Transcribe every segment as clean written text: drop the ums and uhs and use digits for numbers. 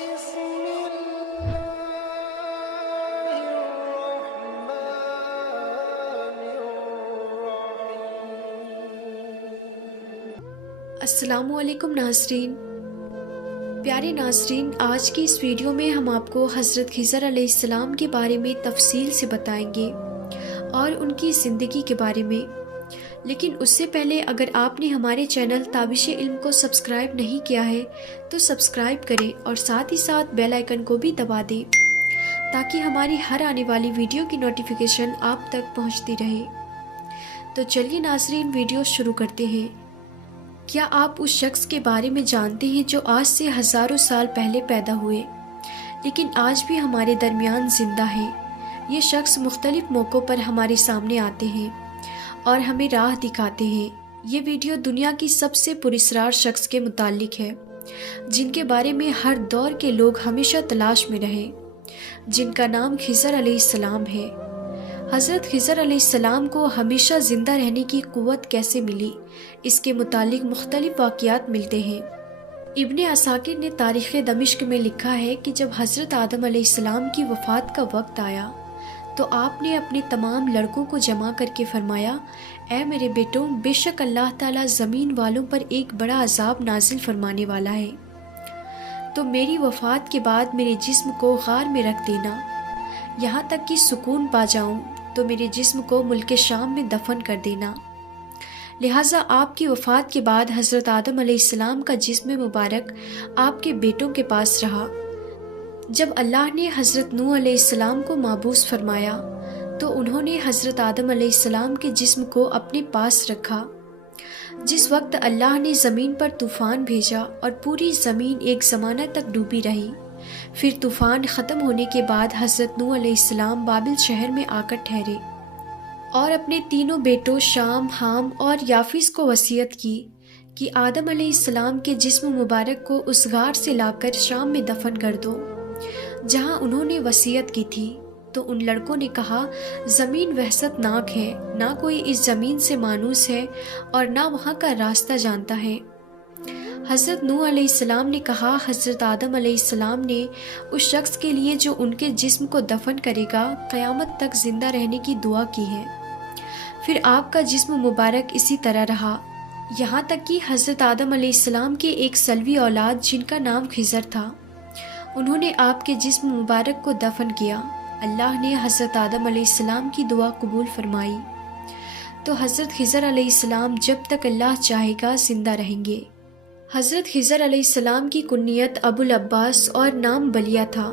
بسم الله الرحمن الرحيم۔ السلام علیکم ناظرین۔ پیارے ناظرین، آج کی اس ویڈیو میں ہم آپ کو حضرت خضر علیہ السلام کے بارے میں تفصیل سے بتائیں گے اور ان کی زندگی کے بارے میں۔ لیکن اس سے پہلے اگر آپ نے ہمارے چینل تابش علم کو سبسکرائب نہیں کیا ہے تو سبسکرائب کریں اور ساتھ ہی ساتھ بیل آئیکن کو بھی دبا دیں تاکہ ہماری ہر آنے والی ویڈیو کی نوٹیفیکیشن آپ تک پہنچتی رہے۔ تو چلیے ناظرین، ویڈیو شروع کرتے ہیں۔ کیا آپ اس شخص کے بارے میں جانتے ہیں جو آج سے ہزاروں سال پہلے پیدا ہوئے لیکن آج بھی ہمارے درمیان زندہ ہے؟ یہ شخص مختلف موقعوں پر ہمارے سامنے آتے ہیں اور ہمیں راہ دکھاتے ہیں۔ یہ ویڈیو دنیا کی سب سے پراسرار شخص کے متعلق ہے جن کے بارے میں ہر دور کے لوگ ہمیشہ تلاش میں رہے، جن کا نام خضر علیہ السلام ہے۔ حضرت خضر علیہ السلام کو ہمیشہ زندہ رہنے کی قوت کیسے ملی، اس کے متعلق مختلف واقعات ملتے ہیں۔ ابن عساکر نے تاریخ دمشق میں لکھا ہے کہ جب حضرت آدم علیہ السلام کی وفات کا وقت آیا تو آپ نے اپنے تمام لڑکوں کو جمع کر کے فرمایا، اے میرے بیٹوں، بے شک اللہ تعالیٰ زمین والوں پر ایک بڑا عذاب نازل فرمانے والا ہے، تو میری وفات کے بعد میرے جسم کو غار میں رکھ دینا، یہاں تک کہ سکون پا جاؤں تو میرے جسم کو ملک شام میں دفن کر دینا۔ لہٰذا آپ کی وفات کے بعد حضرت آدم علیہ السلام کا جسم مبارک آپ کے بیٹوں کے پاس رہا۔ جب اللہ نے حضرت نوح علیہ السلام کو مابعوث فرمایا تو انہوں نے حضرت آدم علیہ السلام کے جسم کو اپنے پاس رکھا۔ جس وقت اللہ نے زمین پر طوفان بھیجا اور پوری زمین ایک زمانہ تک ڈوبی رہی، پھر طوفان ختم ہونے کے بعد حضرت نوح علیہ السلام بابل شہر میں آ کر ٹھہرے اور اپنے تینوں بیٹوں شام، حام اور یافیس کو وصیت کی کہ آدم علیہ السلام کے جسم مبارک کو اس غار سے لا کر شام میں دفن کر دو جہاں انہوں نے وصیت کی تھی۔ تو ان لڑکوں نے کہا، زمین وحشت ناک ہے، نہ کوئی اس زمین سے مانوس ہے اور نہ وہاں کا راستہ جانتا ہے۔ حضرت نوح علیہ السلام نے کہا، حضرت آدم علیہ السلام نے اس شخص کے لیے جو ان کے جسم کو دفن کرے گا قیامت تک زندہ رہنے کی دعا کی ہے۔ پھر آپ کا جسم مبارک اسی طرح رہا یہاں تک کہ حضرت آدم علیہ السلام کے ایک سلوی اولاد جن کا نام خضر تھا، انہوں نے آپ کے جسم مبارک کو دفن کیا۔ اللہ نے حضرت آدم علیہ السلام کی دعا قبول فرمائی، تو حضرت خضر علیہ السلام جب تک اللہ چاہے گا زندہ رہیں گے۔ حضرت خضر علیہ السلام کی کنیت ابو العباس اور نام بلیہ تھا۔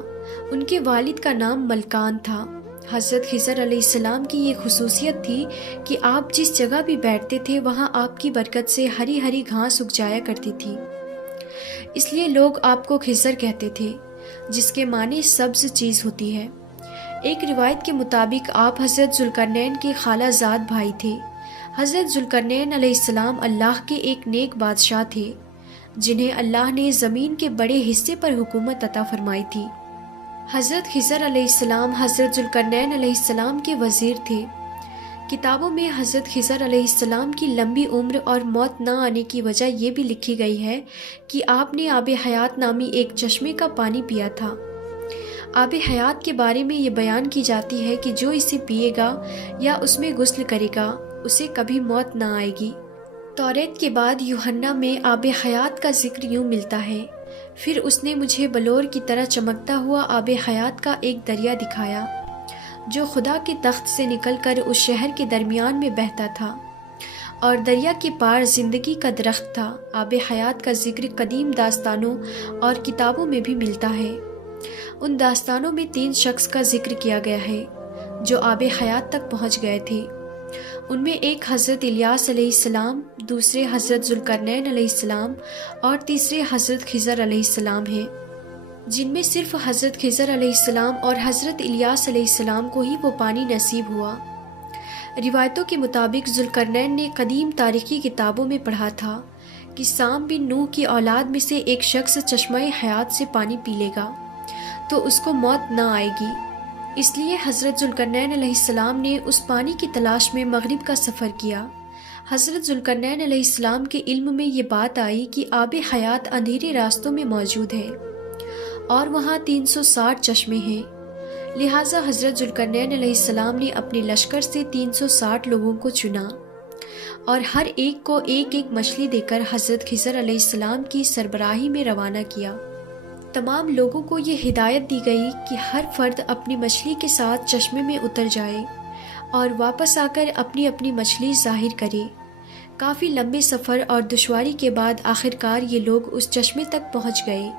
ان کے والد کا نام ملکان تھا۔ حضرت خضر علیہ السلام کی یہ خصوصیت تھی کہ آپ جس جگہ بھی بیٹھتے تھے وہاں آپ کی برکت سے ہری ہری گھاس اگ جایا کرتی تھی، اس لیے لوگ آپ کو خضر کہتے تھے، جس کے معنی سبز چیز ہوتی ہے۔ ایک روایت کے مطابق آپ حضرت ذوالقرنین کے خالہ زاد بھائی تھے۔ حضرت ذوالقرنین علیہ السلام اللہ کے ایک نیک بادشاہ تھے جنہیں اللہ نے زمین کے بڑے حصے پر حکومت عطا فرمائی تھی۔ حضرت خضر علیہ السلام حضرت ذوالقرنین علیہ السلام کے وزیر تھے۔ کتابوں میں حضرت خضر علیہ السلام کی لمبی عمر اور موت نہ آنے کی وجہ یہ بھی لکھی گئی ہے کہ آپ نے آب حیات نامی ایک چشمے کا پانی پیا تھا۔ آب حیات کے بارے میں یہ بیان کی جاتی ہے کہ جو اسے پیے گا یا اس میں غسل کرے گا اسے کبھی موت نہ آئے گی۔ توریت کے بعد یوحنا میں آب حیات کا ذکر یوں ملتا ہے، پھر اس نے مجھے بلور کی طرح چمکتا ہوا آب حیات کا ایک دریا دکھایا جو خدا کے تخت سے نکل کر اس شہر کے درمیان میں بہتا تھا، اور دریا کے پار زندگی کا درخت تھا۔ آب حیات کا ذکر قدیم داستانوں اور کتابوں میں بھی ملتا ہے۔ ان داستانوں میں 3 شخص کا ذکر کیا گیا ہے جو آب حیات تک پہنچ گئے تھے۔ ان میں ایک حضرت الیاس علیہ السلام، دوسرے حضرت ذوالقرنین علیہ السلام اور تیسرے حضرت خضر علیہ السلام ہیں، جن میں صرف حضرت خضر علیہ السلام اور حضرت الیاس علیہ السلام کو ہی وہ پانی نصیب ہوا۔ روایتوں کے مطابق ذوالقرنین نے قدیم تاریخی کتابوں میں پڑھا تھا کہ سام بن نوح کی اولاد میں سے ایک شخص چشمہ حیات سے پانی پی لے گا تو اس کو موت نہ آئے گی۔ اس لیے حضرت ذوالقرنین علیہ السلام نے اس پانی کی تلاش میں مغرب کا سفر کیا۔ حضرت ذوالقرنین علیہ السلام کے علم میں یہ بات آئی کہ آب حیات اندھیرے راستوں میں موجود ہے اور وہاں 360 چشمے ہیں۔ لہٰذا حضرت ذوالقرنین علیہ السلام نے اپنے لشکر سے 360 لوگوں کو چنا اور ہر ایک کو ایک ایک مچھلی دے کر حضرت خضر علیہ السلام کی سربراہی میں روانہ کیا۔ تمام لوگوں کو یہ ہدایت دی گئی کہ ہر فرد اپنی مچھلی کے ساتھ چشمے میں اتر جائے اور واپس آ کر اپنی اپنی مچھلی ظاہر کرے۔ کافی لمبے سفر اور دشواری کے بعد آخرکار یہ لوگ اس چشمے تک پہنچ گئے۔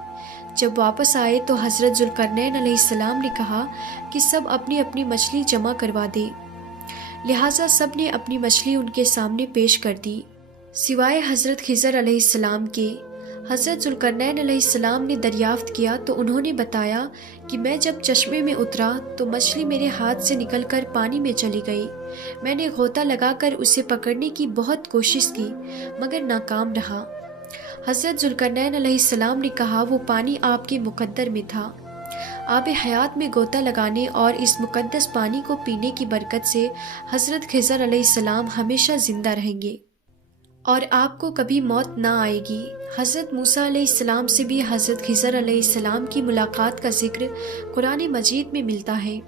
جب واپس آئے تو حضرت ذوالقرنین علیہ السلام نے کہا کہ سب اپنی اپنی مچھلی جمع کروا دیں۔ لہٰذا سب نے اپنی مچھلی ان کے سامنے پیش کر دی سوائے حضرت خضر علیہ السلام کے۔ حضرت ذوالقرنین علیہ السلام نے دریافت کیا تو انہوں نے بتایا کہ میں جب چشمے میں اترا تو مچھلی میرے ہاتھ سے نکل کر پانی میں چلی گئی۔ میں نے غوطہ لگا کر اسے پکڑنے کی بہت کوشش کی مگر ناکام رہا۔ حضرت ذوالقرنین علیہ السلام نے کہا وہ پانی آپ کے مقدر میں تھا۔ آب حیات میں غوطہ لگانے اور اس مقدس پانی کو پینے کی برکت سے حضرت خضر علیہ السلام ہمیشہ زندہ رہیں گے اور آپ کو کبھی موت نہ آئے گی۔ حضرت موسیٰ علیہ السلام سے بھی حضرت خضر علیہ السلام کی ملاقات کا ذکر قرآن مجید میں ملتا ہے،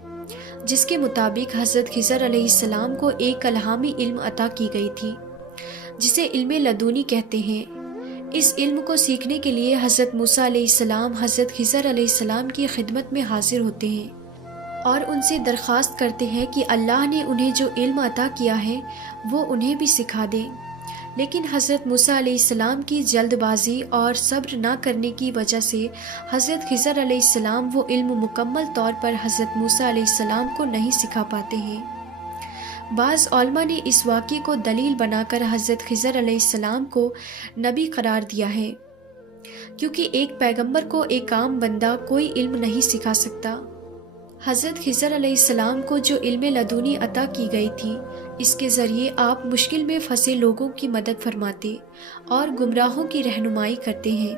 جس کے مطابق حضرت خضر علیہ السلام کو ایک الہامی علم عطا کی گئی تھی جسے علم لدنی کہتے ہیں۔ اس علم کو سیکھنے کے لیے حضرت موسیٰ علیہ السلام حضرت خضر علیہ السلام کی خدمت میں حاضر ہوتے ہیں اور ان سے درخواست کرتے ہیں کہ اللہ نے انہیں جو علم عطا کیا ہے وہ انہیں بھی سکھا دیں، لیکن حضرت موسیٰ علیہ السلام کی جلد بازی اور صبر نہ کرنے کی وجہ سے حضرت خضر علیہ السلام وہ علم مکمل طور پر حضرت موسیٰ علیہ السلام کو نہیں سکھا پاتے ہیں۔ بعض علماء نے اس واقعے کو دلیل بنا کر حضرت خضر علیہ السلام کو نبی قرار دیا ہے، کیونکہ ایک پیغمبر کو ایک عام بندہ کوئی علم نہیں سکھا سکتا۔ حضرت خضر علیہ السلام کو جو علم لدنی عطا کی گئی تھی، اس کے ذریعے آپ مشکل میں پھنسے لوگوں کی مدد فرماتے اور گمراہوں کی رہنمائی کرتے ہیں۔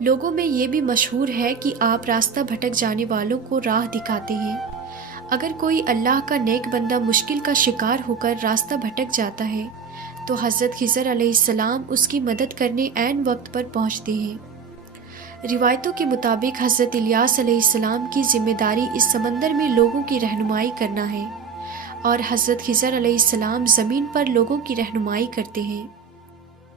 لوگوں میں یہ بھی مشہور ہے کہ آپ راستہ بھٹک جانے والوں کو راہ دکھاتے ہیں۔ اگر کوئی اللہ کا نیک بندہ مشکل کا شکار ہو کر راستہ بھٹک جاتا ہے تو حضرت خضر علیہ السلام اس کی مدد کرنے عین وقت پر پہنچتے ہیں۔ روایتوں کے مطابق حضرت الیاس علیہ السلام کی ذمہ داری اس سمندر میں لوگوں کی رہنمائی کرنا ہے اور حضرت خضر علیہ السلام زمین پر لوگوں کی رہنمائی کرتے ہیں۔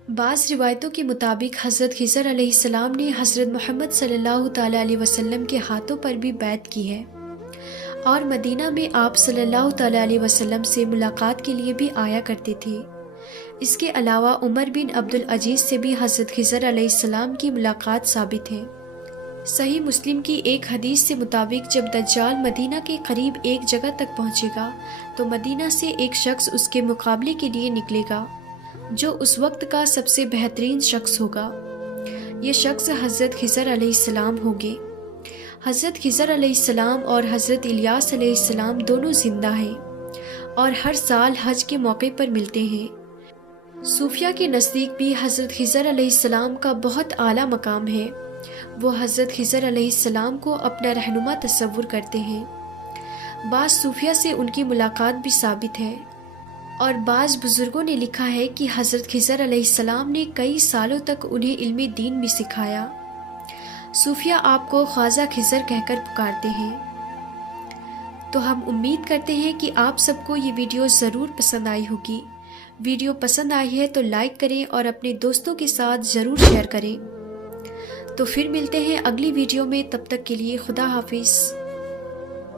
بعض روایتوں کے مطابق حضرت خضر علیہ السلام نے حضرت محمد صلی اللہ تعالیٰ علیہ وسلم کے ہاتھوں پر بھی بیعت کی ہے اور مدینہ میں آپ صلی اللہ تعالیٰ علیہ وسلم سے ملاقات کے لیے بھی آیا کرتے تھے۔ اس کے علاوہ عمر بن عبد العزیز سے بھی حضرت خضر علیہ السلام کی ملاقات ثابت ہے۔ صحیح مسلم کی ایک حدیث سے مطابق جب دجال مدینہ کے قریب ایک جگہ تک پہنچے گا تو مدینہ سے ایک شخص اس کے مقابلے کے لیے نکلے گا جو اس وقت کا سب سے بہترین شخص ہوگا۔ یہ شخص حضرت خضر علیہ السلام ہوں گے۔ حضرت خضر علیہ السلام اور حضرت الیاس علیہ السلام دونوں زندہ ہیں اور ہر سال حج کے موقع پر ملتے ہیں۔ صوفیہ کے نزدیک بھی حضرت خضر علیہ السلام کا بہت اعلیٰ مقام ہے۔ وہ حضرت خضر علیہ السلام کو اپنا رہنما تصور کرتے ہیں۔ بعض صوفیہ سے ان کی ملاقات بھی ثابت ہے اور بعض بزرگوں نے لکھا ہے کہ حضرت خضر علیہ السلام نے کئی سالوں تک انہیں علم دین بھی سکھایا۔ صوفیہ آپ کو خواجہ خضر کہہ کر پکارتے ہیں۔ تو ہم امید کرتے ہیں کہ آپ سب کو یہ ویڈیو ضرور پسند آئی ہوگی۔ ویڈیو پسند آئی ہے تو لائک کریں اور اپنے دوستوں کے ساتھ ضرور شیئر کریں۔ تو پھر ملتے ہیں اگلی ویڈیو میں، تب تک کے لیے خدا حافظ۔